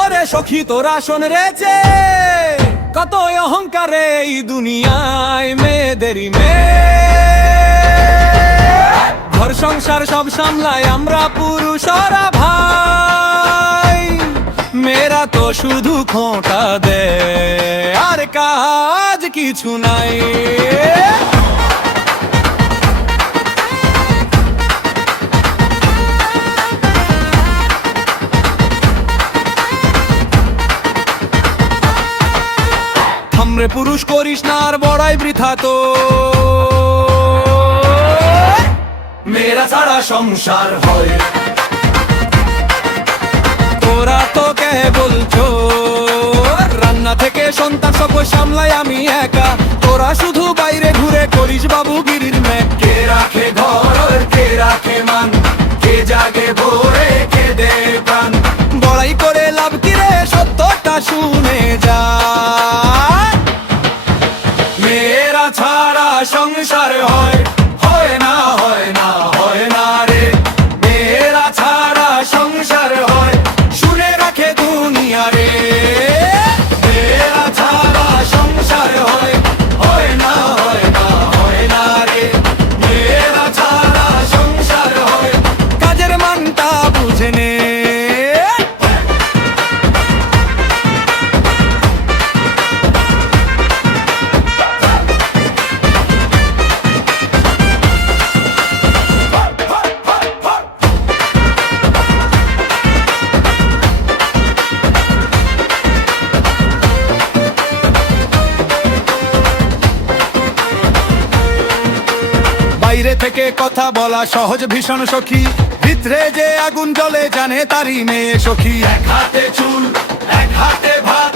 ওরে সখী তোরা শোন রে যে কত অহংকারে এই দুনিয়ায় মেয়েদেরই ঘর সংসার সব সামলায় আমরা পুরুষরা ভাই, মেয়েরা তো শুধু খোঁটা দেয় আর কাজ কিছু নাই। থামরে পুরুষ করিস না আর বড়াই বৃথা, তো মেয়েরা ছাড়া সংসার হয়। তোরা তো কে বলছো রান্না থেকে সন্তান সব সামলাই আমি একা, তোরা শুধু বাইরে ঘুরে করিস বাবুগিরির মেয়ে। কে রাখে ঘর কে রাখে মান, কে জাগে ভোরে কে দে প্রাণ, বড়াই করে লাভ কি রে সত্যটা শুনে যা। মেয়েরা ছাড়া সংসার হয় হয় না হয় না হয় না রে, মেয়েরা ছাড়া সংসার হয় শুনে রাখে দুনিয়া রে। মেয়েরা ছাড়া সংসার হয় হয় না হয় না হয় না রে, মেয়েরা ছাড়া সংসার হয় কাজের মানটা বুঝে নে। বাইরে থেকে কথা বলা সহজ ভীষণ সখী, ভিতরে যে আগুন জ্বলে জানে তারই মেয়ে সখী। এক হাতে চুল এক হাতে ভাত